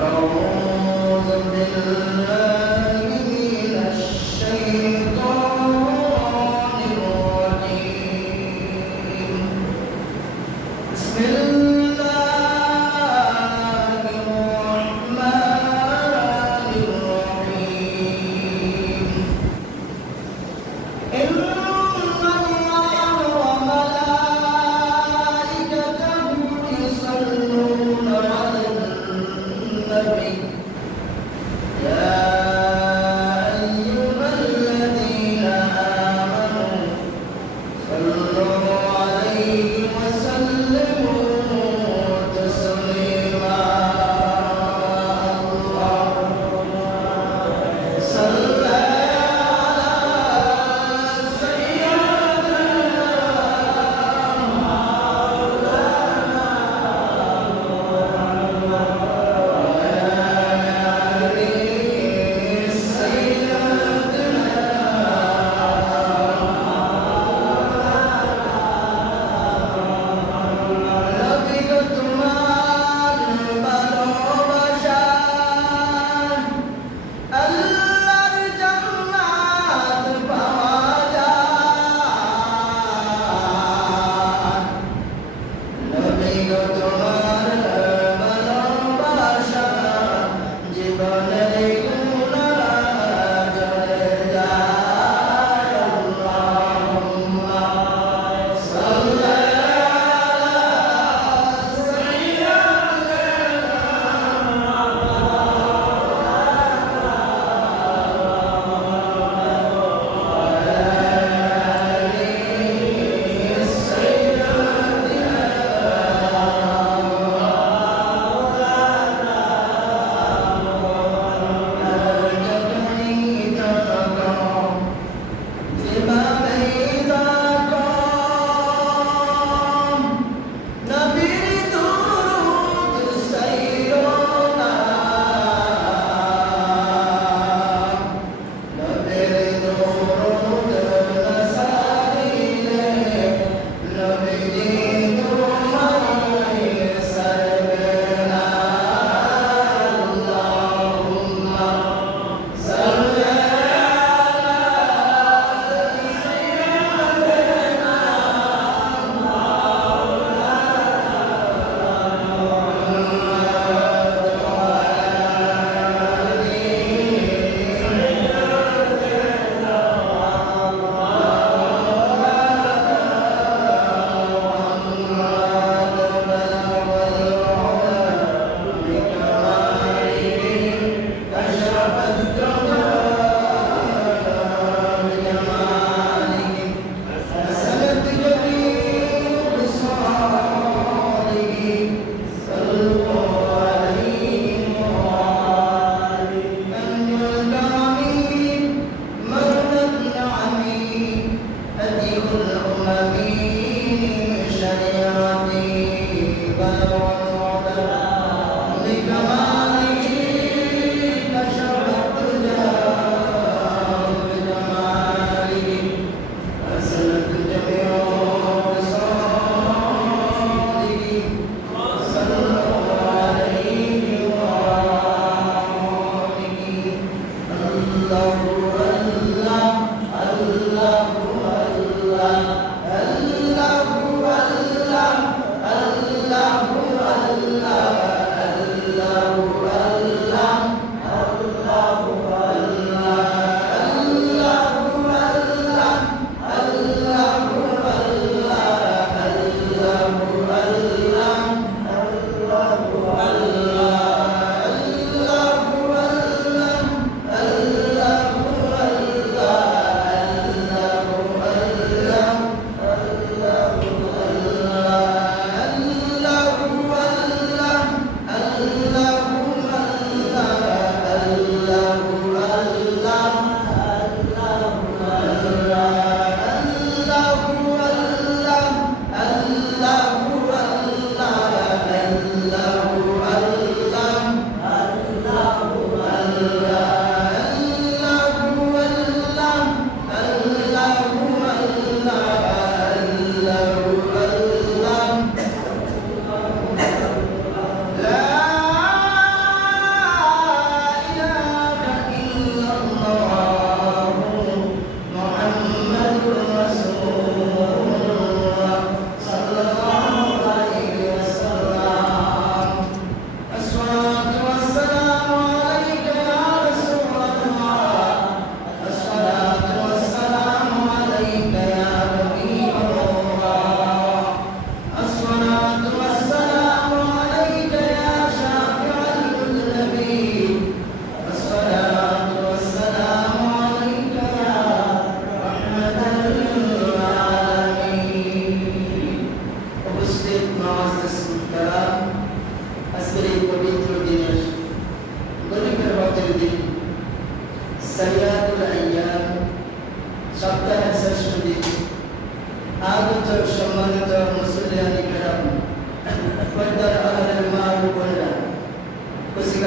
أعوذ بالله من الشيطان الرجيم بسم الله الرحمن الرحيم إن الله وملائكته يصلون على النبي يا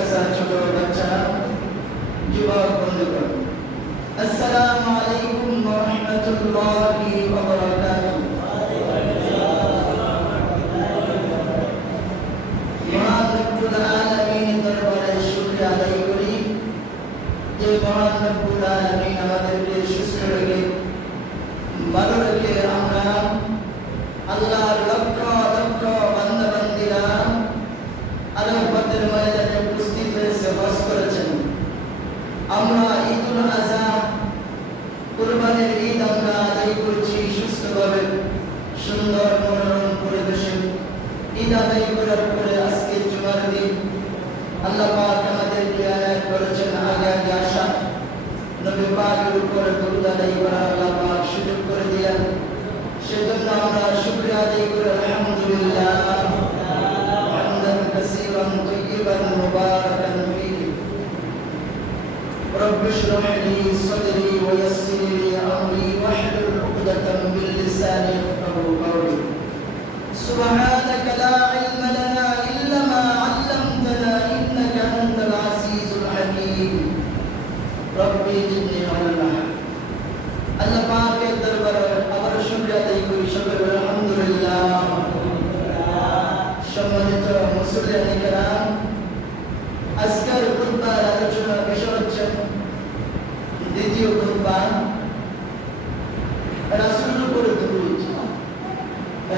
চাচা, ছোট বাচ্চারা, যুবক বন্ধুগণ, আসসালামু আলাইকুম ওয়া রাহমাতুল্লাহি ওয়া বারাকাতুহু। মহান রব্বুল আলামিনের দরবারে শুকরিয়া আদায় করি যে মহান রব্বুল আলামিন আমাদেরকে সুস্থ রেখে ভালো রেখে আমরা আল্লাহর লক্ষ লক্ষ বান্দা বান্দীরা আরাফাতের ময়দানে উপস্থিত হয়েছে, বাস করেছেন। আমরা ঈদুল আযহা, কুরবানির ঈদ আমরা আদায় করছি সুস্থভাবে, সুন্দর মনোরম পরিবেশে। ঈদ আদায় করার পরে আজকে জুমার দিন আল্লাহ পাক আমাদেরকে আনায়াত করেছেন আগে আগে আসা, নবী পাকের উপর দরুদ আদায় করার আল্লাহ পাক সুযোগ করে দিলেন। সেজন্য আমরা শুকরিয়া আদায় করি আলহামদুলিল্লাহ, হামদান কাসীরান তাইয়িবান মুবারাকান ফীহি। রব্বি ইশরাহ লি সাদরি ওয়া ইয়াসসির লি আমরি ওয়াহলুল উকদাতাম মিন লিসানি ইয়াফকাহু কওলি। সুবহানাকা লা ইলমা লানা ইল্লা মা 'আল্লামতানা ইন্নাকা আনতাল আজিজুল হাকীম। রব্বি জিদনি ইলমা। আল্লাহ পাকের দরবারে আবার শুকরিয়া আদায় করি, সকলে আলহামদুলিল্লাহ। সম্মানিত মুসলিম কিরাম, আজকের খুতবার আলোচনার বিষয় হচ্ছে দ্বিতীয় খুতবা, রাসূলের উপর দরুদ,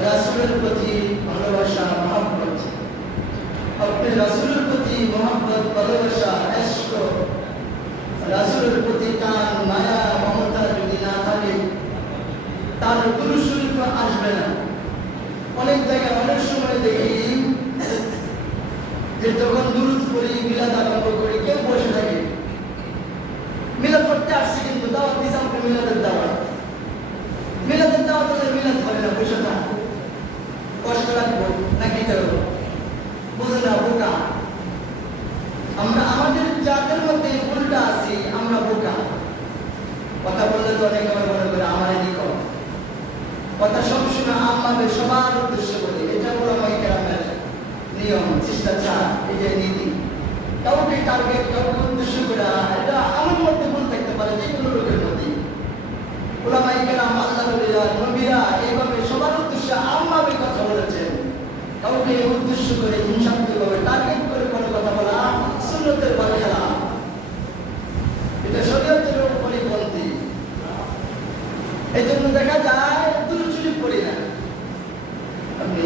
রাসূলের প্রতি ভালোবাসা, মহব্বত। আপনি রাসূলের প্রতি মহব্বত, ভালোবাসা, ইশক, রাসূলের প্রতি টান, মায়া, মমতা যদি না থাকে তার দুরূদ শরীফ আসবে না। অনেক জায়গায় অনেক সময় দেখি যে যখন দুরূদ পড়ি, মিলাদ আরম্ভ করি, কেউ বসে থাকে। মিলাদ পড়তে আসছে কিন্তু দাওয়াত দিছে, আপনি মিলাদের দাওয়াত হলে মিলাদ হবে না, বসে থাক, কষ্ট লাগবো নাকি করবো, বুঝে না, বোকা। আমরা আমাদের যাদের মধ্যে উল্টা আছি, আমরা বোকা। কথা বললে তো অনেক আমার মনে করে আমার এদিক কথা সবসময় আমাদের সবার উদ্দেশ্যে বলি। এটা ওলামায়ে কেরামের নিয়ম, শিষ্টাচার, এই যে নীতি। কাউকে টার্গেট, কাউকে উদ্দেশ্য করে এটা আমার মধ্যে ভুল থাকতে পারে, যে কোনো লোকের মধ্যে। ওলামায়ে কেরাম, আল্লাহ নবীরা এইভাবে সবার উদ্দেশ্যে আমভাবে কথা বলেছেন। কাউকে উদ্দেশ্য করে হিংসাত্মকভাবে টার্গেট করে কোনো কথা বলা সুন্নতের বারখেলা, এটা শরীয়তের পরিপন্থী। এই জন্য দেখা যায় দুরূদ শরীফ পড়ি না। আপনি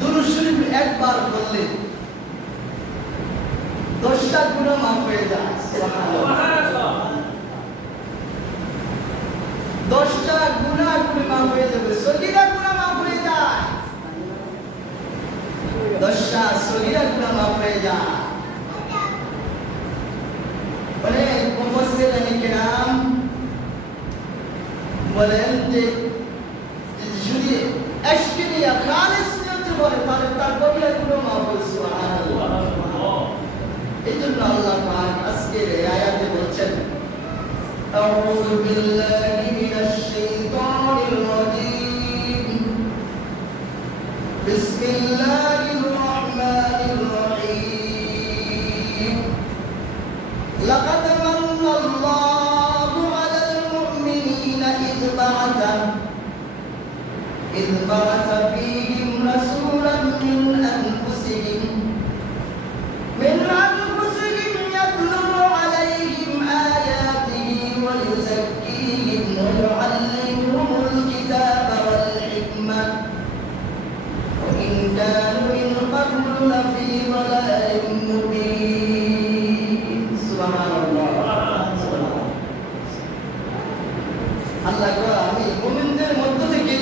দুরূদ শরীফ একবার পড়লে 10টা গুনাহ মাফ হয়ে যায়। সুবহানাল্লাহ, 10টা গুনাহ মাফ হয়ে যাবে, সগীরা গুনাহ মাফ হয়ে যায়, 10টা সগীরা গুনাহ মাফ হয়ে যায়। অনেক মুফাসসিরিন কিরাম বলেন যে যদি ইশকে নিয়ে খালিস নিয়তে বলে তাহলে তার কবিরা গুনাহ মাফ হবে। সুবহানাল্লাহ। এই জন্য আল্লাহ পাক আজকের এই আয়াতে বলছেন, আউযু বিল্লাহি মিনাশ শাইতানির রাজীম, বিসমিল্লাহির রাহমানির রাহিম। লাকাদ মান্নাল্লাহু আলাল মুমিনিনা إذ بعث فيهم رسولا من أنفسهم يتلو عليهم آياته ويزكيهم ويعلمهم الكتاب والحكمة وإن كانوا من قبل لفي ضلال مبين. سبحان الله. আল্লাহ কয়, আমি মুমিনদের মধ্য থেকে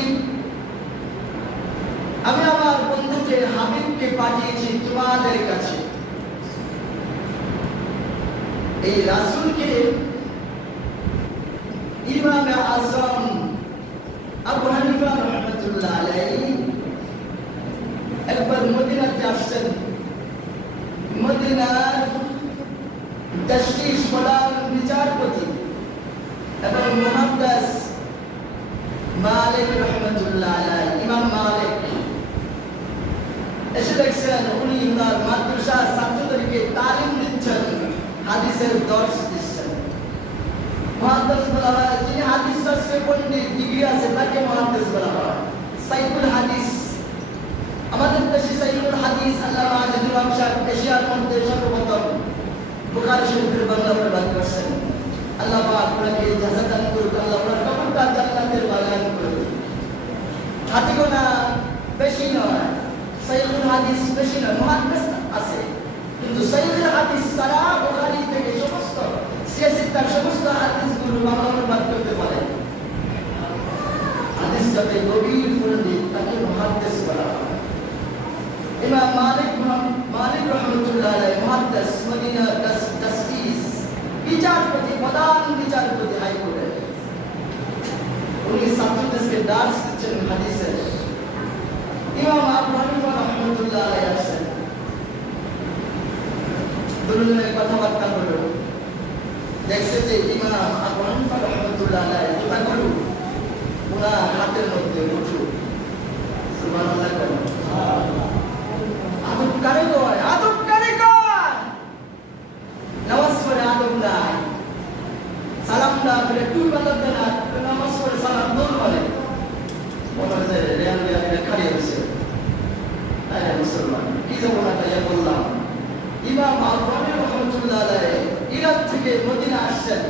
আমি আমার বন্ধুকে হাবিবকে পাঠিয়েছি তোমাদের কাছে। এই রাসূলকে ইমাম আযম আবু হানিফা রাহমাতুল্লাহ আলাইহি একবার মদিনাতে আসছেন। মদিনার তাশরিশ প্রধান বিচারপতি এবং মুহাদ্দিস মালিক রাহমাতুল্লাহ আলাইহি, ইমাম মালিক এসে দেখছেন উনি তার মাদ্রাসার ছাত্রদেরকে তালিম দিচ্ছেন, হাদিসের দর্শ দিচ্ছেন। মুহাদ্দিস বলা হয় যিনি হাদিস শাস্ত্রে পণ্ডিত, ডিগ্রি আছে তাকে মুহাদ্দিস বলা হয়। সাইকুল হাদিস, আমাদের দেশে সাইকুল হাদিস আল্লামা আজিজুল হক সাহেব এশিয়ার মধ্যে সর্বপ্রথম বুখারী শরীফের বাংলা অনুবাদ করেছেন। আল্লাহ পাক ওনাকে জাযাদান করুক, আল্লাহ ওনার কবরটা জান্নাতের বাগান করুক। হাতে গোনা বেশি নয়, সাইকুল হাদিস বেশি নয়, মুহাদ্দিস আছে, কিন্তু সাইকুল হাদিস সারা বুখারী থেকে সমস্ত সিয়াসিতার সমস্ত হাদিসগুলো বাংলা অনুবাদ করতে পারে। হাদিস যাতে গভীর পণ্ডিত তাকে মুহাদ্দিস বলা হয়। ইমাম মালিক রহমতুল্লাহ আলাইহি মুহাদ্দিস, মদিনা তাসদিস, বিচারপতি, প্রধান বিচারপতি হাইকোর্টের। উনি ছাত্রদেরকে দার্স দিচ্ছেন হাদিসের। ইমাম আবু হানিফা রহমতুল্লাহ আলাইহি আসেন, দুজনের কথাবার্তা হলো। দেখছে যে ইমাম আবু হানিফা রহমতুল্লাহ আলাইহি জুতাগুলো ওনার হাতের মধ্যে উঠু, সুবহানাল্লাহ বলেন। আদব কারিগর, আদব কারিগর, নামাজ পড়ে আদব নাই, সালাম না বলে টুই বাদত না, নামাজ পড়ে সালাম দূর বলে, মনে হচ্ছে রেয়ান খালি হয়েছে। আরে মুসলমান, কি যাবো না তাই বললাম। ইমাম আবু হানিফা রহমতুল্লাহ আলাইহি ইরাক থেকে মদিনা আসছেন,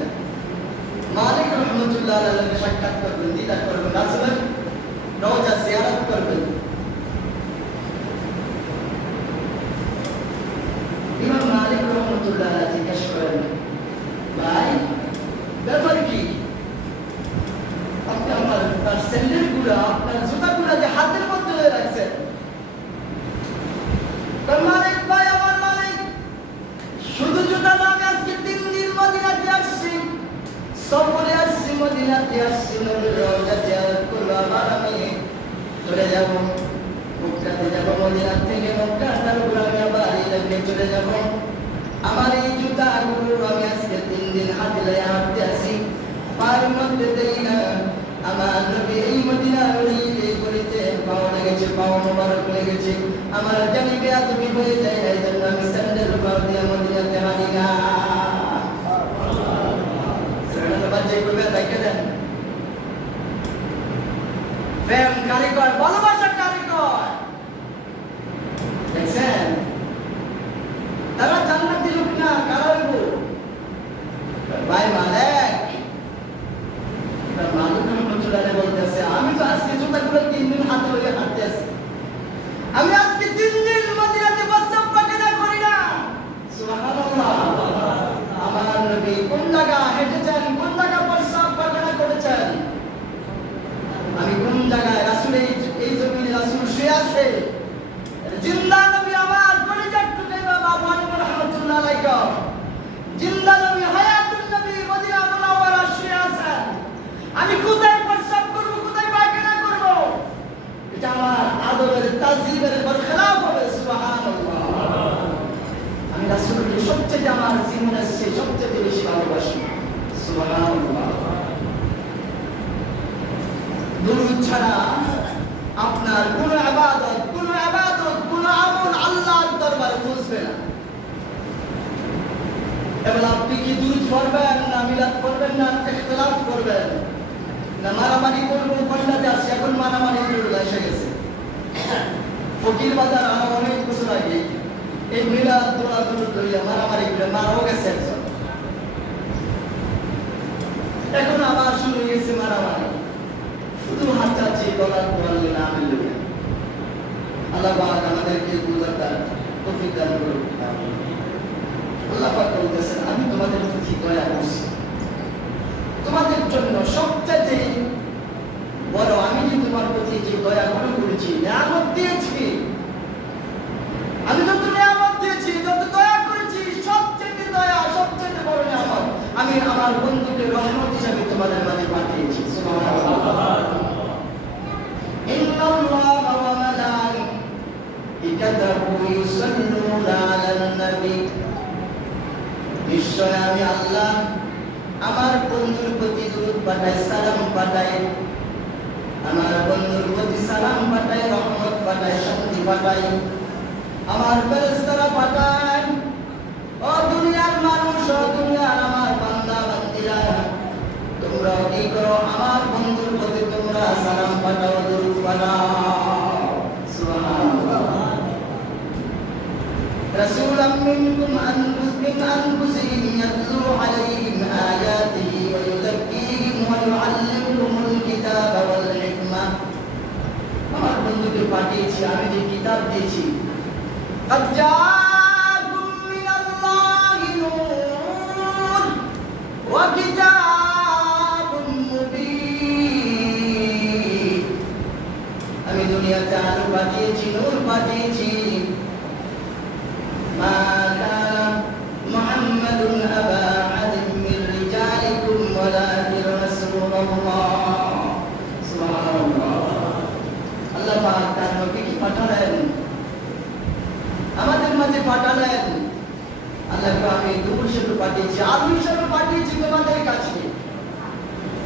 মালিক রহমতুল্লাহ আলাইহি সাক্ষাৎ করবেন, দিদার করবেন, রাসূলের রওজা জিয়ারত করবেন। ইমাম মালিক রহমতুল্লাহ আলাইহি জিজ্ঞেস করেন, ভাই ব্যাপার কি? আপনি আপনার স্যান্ডেল গুলা, আপনার জুতা গুলা যে হাতের মধ্যে ধরে রাখছেন। মালিক ভাই, আমার মালিক, শুধু জুতা না, আমি আজকে 3 দিন মদিনাতে আসছি, সফরে আসছি, মদিনাতে আসছি, নবীর রওজা জিয়ারত করব, আবার আমি চলে যাব মক্কাতে যাব, মদিনা থেকে মক্কা, তারপর আমি আবার ইরাকে চলে যাব। আমার এই জুতাগুলো আমি আজকে 3 দিন হাতে লয়ে হাঁটতে আছি, পায়ের মধ্যে দেই না। আমার নবী এই মদিনার এই গলিতে পাও লেগেছে, পাও মোবারক লেগেছে, আমার জানি বেয়াদবি হয়ে যায়, এই জন্য আমি স্যান্ডেল পাও দিয়ে মদিনাতে হাঁটি না। বাচ্চা করবে দেখে দেন, প্রেম কারিগর, ভালোবাসা কারিগর, দেখছেন? তারা জান্নাতি লোক না, কারা হইব? ভাই মালিক, মালিক রহমতুল্লাহ বলতেছে, আমি তো আজকে জুতাগুলো 3 দিন হাতে লইয়া হাঁটতে আছি, আমি আজকে 3 দিন মদিনাতে প্রস্রাব পায়খানা করি না। সুবহানাল্লাহ। আমার নবী কোন জায়গা হেঁটেছেন, কোন জায়গা প্রস্রাব পায়খানা করেছেন, আমি কোন জায়গায় রাসূল এই জমিনে রাসূল শুয়ে আছে, জিন্দা নবী আমার কলিজার টুকরা বাবা আবু হানিফা রাহমাতুল্লাহ আলাইহি, জিন্দা নবী, হায়াতুন নবী মদিনা মুনাওয়ারা শুয়ে আছেন। আমি কোথায় প্রস্রাব করব, কোথায় পায়খানা করব? এটা আমার আদবের তাজিমের বরখলাফ হবে। সুবহানাল্লাহ। আমি রাসূলকে সবচেয়ে আমার জীবনের চেয়ে সবচেয়ে বেশি ভালোবাসি। সুবহানাল্লাহ। দুরূদ ছাড়া আপনার কোন ইবাদত, কোন আমল আল্লাহর দরবারে পৌঁছবে না। এবার আপনি কি দুরূদ পড়বেন না মিলাদ পড়বেন না ইখতিলাফ করবেন না মারামারি করবেন? পয়লাতে আসছে, এখন মারামারি করে এসে গেছে। ফকির বাজার আরো অনেক বছর আগে এই মিলাদ দোয়া দুরূদ ধরিয়া মারামারি করে মারাও গেছে একজন, এখন আবার শুরু হয়ে গেছে মারামারি। শুধু হাত চাচ্ছি, গলার তোয়ালে না মিললে। আল্লাহ পাক আমাদেরকে বুঝার তৌফিক দান করুন। আল্লাহ পাক বলতেছেন, আমি তোমাদের প্রতি দয়া করছি, তোমাদের জন্য সবচেয়ে বড় আমি যে তোমার প্রতি যে দয়া করেছি, নিয়ামত দিয়েছি, আমি যত নিয়ামত দিয়েছি, যত দয়া করেছি, সবচেয়ে দয়া, সবচেয়ে বড় নিয়ামত আমি আমার বন্ধুকে রহমত হিসাবে তোমাদের মাঝে পাঠিয়েছি। সুবহানাল্লাহ। ইন্নাল্লাহা ওয়া মালাইকাতাহু ইউসাল্লুনা আলান নবী, নিশ্চয় আমি আল্লাহ আমার বন্ধুর প্রতি দুরূদ পাঠাই, সালাম পাঠাই, আমার বন্ধুর প্রতি সালাম পাঠাই, রহমত পাঠাই, শান্তি পাঠাই। আমার ফেরেশতারা পাঠান, ও দুনিয়ার মানুষ, ও দুনিয়ার আমার বান্দা বান্দিরা, তোমরা কি করো? আমার বন্ধুর প্রতি তোমরা সালাম পাঠাও, দরুদ পাঠাও। সুবহানাল্লাহ। রাসূলাম মিনকুম আনফুসিহিম ইয়াতলু আলাইহিম আয়াতিহি ওয়া ইউযাক্কিহিম ওয়া ইউআল্লিমুহুমুল কিতাবা ওয়াল হিকমা। আমার বন্ধুকে পাঠিয়েছি, আমি যে কিতাব দিয়েছি। قد جاءكم من الله نور وكتاب مبين। আমি দুনিয়াতে আলো পাঠিয়েছি, নূর পাঠিয়েছি। মা কানা মুহাম্মাদুন আবা আহাদিন মিন রিজালিকুম ওয়ালাকিন রাসূলুল্লাহ। সুবহানাল্লাহ। আল্লাহ পাক তার নবীকে পাঠালেন, আমাদের মাঝে পাঠালেন। আল্লাহকে আমি নূর হিসেবে পাঠিয়েছি, আলো হিসেবে পাঠিয়েছি তোমাদের কাছে।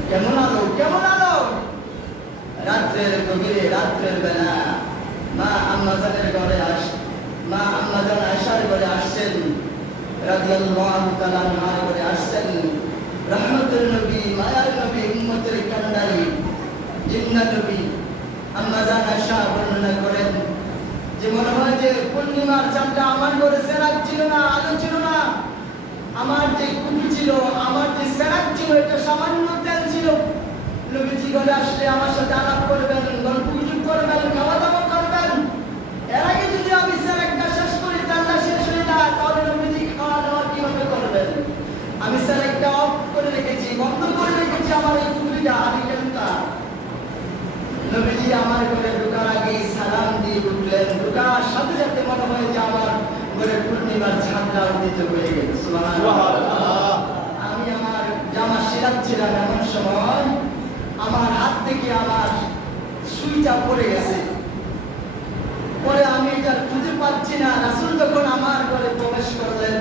কেমন আলো? কেমন আলো? রাত্রের গভীরে, রাত্রের বেলা মা আম্মাজানের ঘরে মা আম্মাজান আয়েশার ঘরে আসছেন, রাদিয়াল্লাহু তাআলা আনহার ঘরে আসছেন। রহমতের নবী, মায়ার নবী, উম্মতের কান্ডারি, জিন্নাত নবী আম্মাজান আয়েশা বর্ণনা করেন যে মনে হয় যে পূর্ণিমার চাঁদটা আমার ঘরে সেরাক ছিল না, আলো ছিল না। আমার যে কুপি ছিল, আমার যে সেরাক ছিল, এটা সামান্য তেল ছিল। নবীজি ঘরে আসলে আমার সাথে আলাপ করবেন, গল্প গুজব করবেন, খাওয়া দাওয়া করবেন। এর আগে যদি আমি সেরাকটা শেষ করি, তেলটা শেষ হয়ে যায়, তাহলে নবীজি খাওয়া দাওয়া কিভাবে করবেন? আমি সেরাকটা অফ করে রেখেছি, বন্ধ করে রেখেছি আমার এই কুপিটা, আমি কেনটা। নবীজি আমার ঘরে ঢোকার আগে সালাম দিয়ে ঢুকলেন। ঢোকার সাথে সাথে মনে হয় যে আমার ঘরে পূর্ণিমার ছাদটা উদিত হয়ে গেল। সুবহানাল্লাহ। আমি আমার জামা সিলাচ্ছিলাম, এমন সময় আমার হাত থেকে আমার সুইটা পড়ে গেছে। পরে আমি এটা খুঁজে পাচ্ছি না। রাসূল যখন আমার ঘরে প্রবেশ করলেন,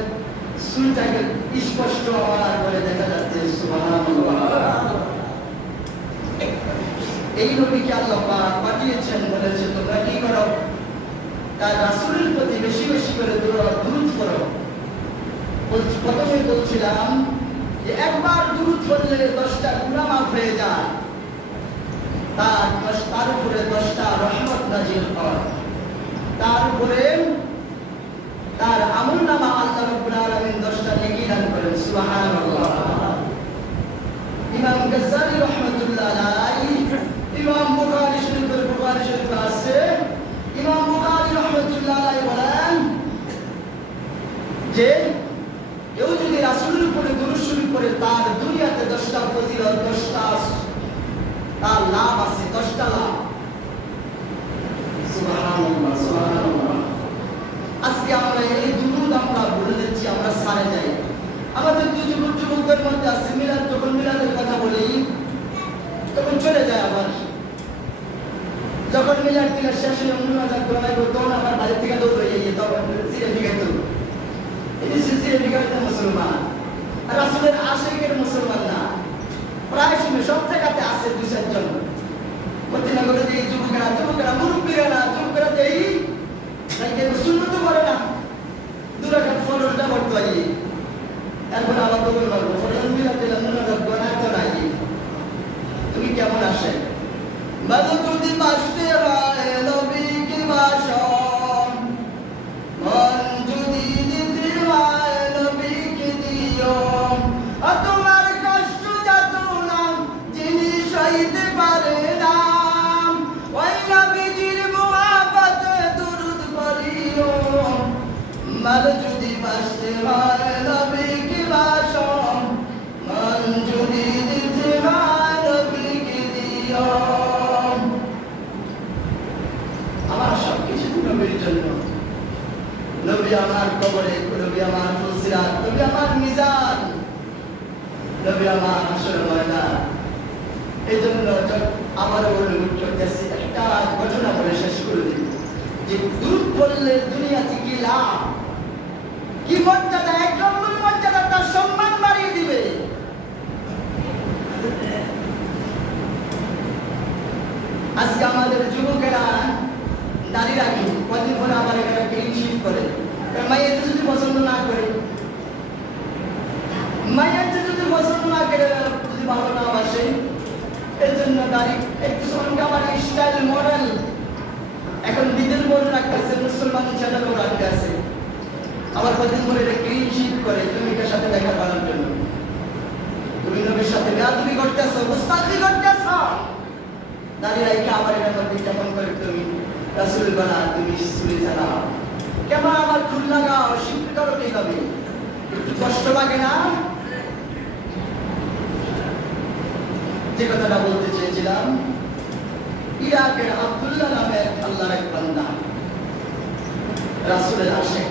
সুইটাকে স্পষ্ট আমার ঘরে দেখা যাচ্ছে। সুবহানাল্লাহ। এই নবীকে আল্লাহ পাক পাঠিয়েছেন, বলেছে তোমরা কি করো? তার রাসূলের প্রতি বেশি বেশি করে দুরূদ করো। প্রথমে বলছিলাম যে একবার দুরূদ পড়লে 10টা গুনাহ মাফ হয়ে যায়, তার উপরে 10টা রহমত নাজিল হয়, তার উপরে তার আমলনামা আল্লাহ রাব্বুল আলামিন 10টা নেকি দান করেন। সুবহানাল্লাহ। ইমাম গাজ্জালী রাহমাতুল্লাহ আলাইহি, ইমাম বুখারী শরীফে আছে, ইমাম বুখারী রাহমাতুল্লাহ আলাইহি বলেন যে কেউ যদি রাসূলের উপরে দুরূদ শরীফ পড়ে, তার দুনিয়াতে 10টা ফজিলত, 10টা তার লাভ আছে, 10টা লাভ। সুবহানাল্লাহ, সুবহানাল্লাহ। আজকে আমরা এই দুরূদ আমরা ভুলে যাচ্ছি, আমরা সারে যাই। আমাদের যুবকদের মধ্যে আছে মিলাদ, যখন মিলাদের কথা বলি তখন চলে যায় আবার। যখন মিলাদ থেকে শেষ হয়ে মুনাজাত করা হয়, তখন আমার বাড়ি থেকে দৌড় হয়ে গিয়ে তখন সিরে বিঘাত, এটি সিরে বিঘাত মুসলমান, আর রাসূলের আশিকের মুসলমান না। প্রায় সময় সব জায়গাতে আছে 2-4 জন। মদিনাগরে যে যুবকেরা মুরব্বীরা না, যুবকেরা এই তাইকে সুন্নত করে না, 2 রাকাত ফরজটা পড়তে হয়, এরপর আবার দৌড় মারবো। ফরজ মিলাতে মুনাজাত করা তো নাই। তুমি কেমন আসে? বাদু যদি বাসতে হয় নবী কি বাসন, মন যদি দিতে হয় নবী কি দিও। তোমার কষ্ট যত নাম যিনি সইতে পারে না, ওই নবীজির মুহাব্বতে দুরূদ পড়িও। মাল যদি বাসতে হয় নবী কি বাসন, মন যদি দিতে হয় নবী কি দিও। আমার সবকিছু নবীর জন্য। নবী আমার কবরে, নবী আমার ফুলসিরাত, নবী আমার মিজান, নবী আমার হাসর ময়দান। এই জন্য আমারও অনুরোধ করতেছি, একটা ঘটনা বলে শেষ করে দিই যে দুরূদ পড়লে দুনিয়াতে কি লাভ, কি মর্যাদা, এক নম্বর মর্যাদা, তার সম্মান বাড়িয়ে দিবে। আজকে আমাদের যুবকেরা দাঁড়িয়ে রাখি, কদিন পরে আমার এখানে ক্লিন শিট দাড়ি একটু আমার স্টাইল মডেল। এখন দিদির বোন রাখতেছে, মুসলমান ছেলেরও রাখতেছে, আবার কদিন পরে ক্লিন শিট করে প্রেমিকের সাথে দেখা করার জন্য। তুমি নবীর সাথে বেয়াদবি করতেছো, মুস্তাকি করতেছো। দাঁড়িয়ে রাখে আবার এটার মধ্যে কেমন করে তুমি রাসূল বলা, তুমি চুরি চালাও, কেমন আমার খুল লাগাও, শিল্প করো কিভাবে? একটু কষ্ট লাগে না? যে কথাটা বলতে চেয়েছিলাম, ইরাকের আব্দুল্লাহ নামে আল্লাহর এক বান্দা, রাসূলের আশিক।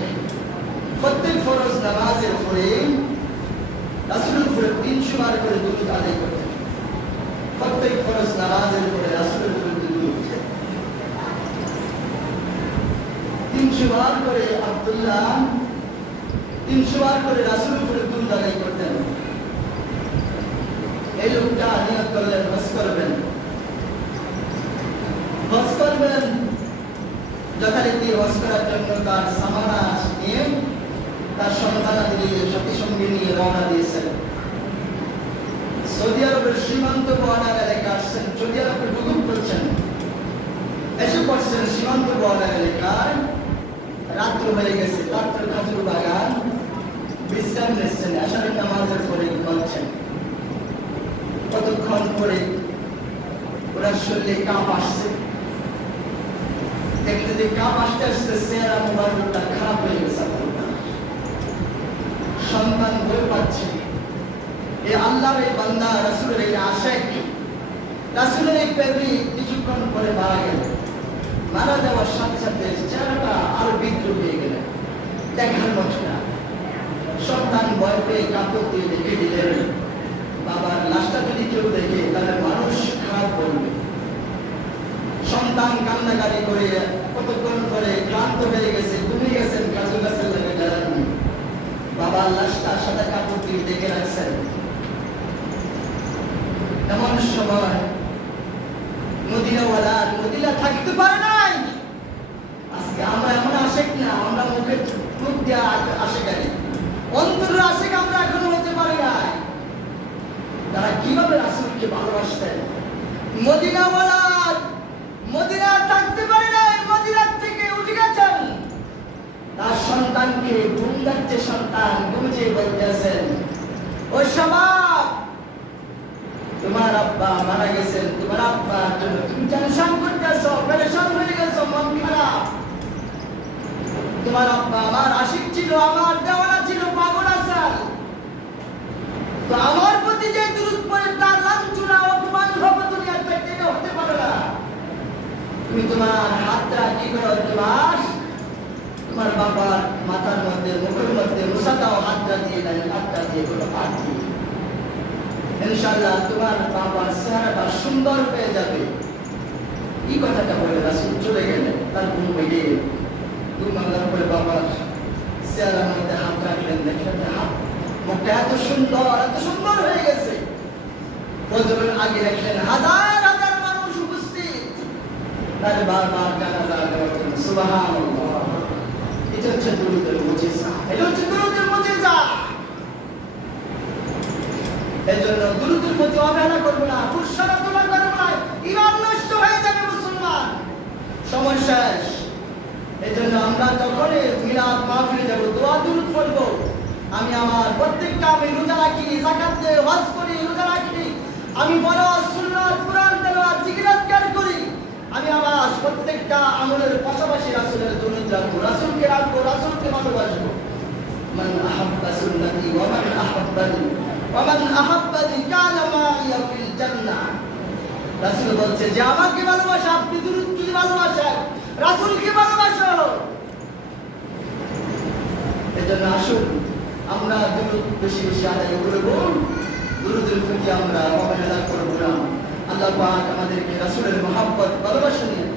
প্রত্যেক ফরজ নামাজের পরে রাসূলের উপরে 300 বার করে দুরূদ আদায় করতেন। প্রত্যেক ফরজ নামাজের পরে রাসূলের উপরে দুরূদ 300 বার করে আব্দুল্লাহ 300 বার করে রাসূলের উপরে দুরূদ আদায় করতেন। এই লোকটা নিয়ত করলেন হজ করবেন। হজ করবেন, যথারীতি হজ করার জন্য তার সামানা নিয়ে তার সন্তানাদি সাথী সঙ্গে নিয়ে রওনা দিয়েছেন। সৌদি আরবের সীমান্ত বর্ডার এলাকা আসছেন, সৌদি আরবে ঢুকুন করছেন, এসে পড়ছেন সীমান্ত বর্ডার এলাকায়। রাত্র হয়ে গেছে, রাত্র খাজুর বাগান বিশ্রাম নিচ্ছেন, আশারের নামাজের পরে ঘুমাচ্ছেন। কতক্ষণ পরে ওনার শরীরে কাঁপ আসছে, দেখলে যে কাঁপ আসতে আসতে চেহারা মোবারকটা খারাপ হয়ে গেছে। সন্তান ভয় পাচ্ছে, এই আল্লাহর এই বান্দা রাসূলের এই আশিক, রাসূলের এই প্রেমিক কিছুক্ষণ পরে মারা গেল। মারা যাওয়ার সাথে সাথে চেহারাটা আরো বিদ্রুপ হয়ে গেল, দেখার মতো না। সন্তান ভয় পেয়ে কাপড় দিয়ে ঢেকে দিলেন। বাবার লাশটা যদি কেউ দেখে তাহলে মানুষ খারাপ বলবে। সন্তান কান্নাকাটি করে কতক্ষণ পরে ক্লান্ত হয়ে গেছে, ঘুমিয়ে গেছেন, কাজু গাছের লেগে দাঁড়াননি। বাবার লাশটা সাদা কাপড় দিয়ে ঢেকে রাখছেন। এমন সময় মদিনাওয়ালার মদিনা থাকতে পারে নাই। আজকে আমরা এমন আশিক না, আমরা মুখে মুখ দিয়ে আশিকারি, অন্তরের আশিক আমরা এখনো হতে পারি নাই। তারা কিভাবে রাসূলকে ভালোবাসতেন। মদিনাওয়ালার মদিনা থাকতে পারে নাই, মদিনার থেকে উঠে গেছেন। তার সন্তানকে ঘুম যাচ্ছে, সন্তান ঘুমিয়ে বলতেছেন, ও শাবাব, তোমার আব্বা মারা গেছেন, তোমার আব্বার জন্য তুমি টেনশন করতেছো, পেরেশান হয়ে গেছো, মন খারাপ। তোমার আব্বা আমার আশিক ছিল, আমার দেওয়ানা ছিল, পাগল আসাল। তো আমার প্রতি যে দুরূদ পড়ে তার লাঞ্ছনা অপমান হবে দুনিয়ার থেকে হতে পারে না। তুমি তোমার হাতটা কি করো, তোমার বাবার মাথার মধ্যে মুখের মধ্যে মুছা দাও, হাতটা দিয়ে হাতটা দিয়ে কোনো হাত দিয়ে, ইনশাআল্লাহ তোমার বাবার চেহারাটা সুন্দর হয়ে যাবে। এই কথাটা বলে রাসূল চলে গেলেন। তার ঘুম ভেঙে গেল। ঘুম ভাঙার পরে বাবার চেহারার মধ্যে হাত রাখলেন, দেখলেন হাত মুখটা এত সুন্দর হয়ে গেছে। ফজরের আগে দেখলেন হাজার হাজার মানুষ উপস্থিত, তার বারবার জানাজা দেওয়ার জন্য। সুবহানাল্লাহ, এটা হচ্ছে দুরূদের মুজিজা, এটা হচ্ছে দুরূদের মুজিজা। এজন্য দুরূদের প্রতি অবহেলা করব না, কুশলা তোলা করব না, ঈমান নষ্ট হয়ে যাবে মুসলমান, সময় শেষ। এজন্য আমরা যখন মিলাদ মাহফিলে যাব, দোয়া দুরূদ পড়ব। আমি আমার প্রত্যেকটা, আমি রোজা রাখি, যাকাত দেই, হজ করি, রোজা রাখি, আমি ফরজ, সুন্নাত, কুরআন তেলাওয়াত, জিকির আজকার করি। আমি আমার প্রত্যেকটা আমলের পাশাপাশি রাসূলের দুরূদ রাখবো, রাসূলকে রাখবো, রাসূলকে ভালোবাসবো। মান আহাব্বা সুন্নতি ওয়া মান আহাব্বানি ওয়া মান আহাব্বানি কানা মাইয়া ফিল জান্নাহ। রাসূল বলছে যে আমাকে ভালোবাসো, আপনি দুরূদকে ভালোবাসেন, রাসূলকে ভালোবাসো। এজন্য আসুন আমরা দুরূদ বেশি বেশি আদায় করব, দুরূদের প্রতি আমরা অবহেলা করব না। আল্লাহ পাক আমাদেরকে রাসূলের মহব্বত, ভালোবাসা নিয়ে,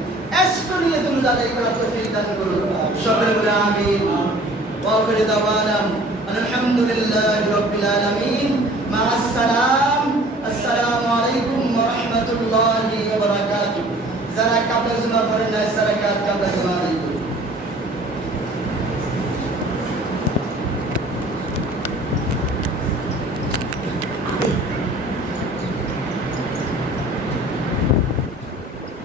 ইশক নিয়ে দুরূদ আদায় করার তৌফিক দান করুন। সকলে বলে আমিন। ওয়া আখিরু দাওয়ানা আলহামদুলিল্লাহি রাব্বিল আলামিন। মা আসসালাম। আসসালামু আলাইকুম ওয়া রাহমাতুল্লাহি ওয়া বারাকাতুহু। যারা কাবলা জুমা পড়েন না, সারাকাত কাবলা জুমা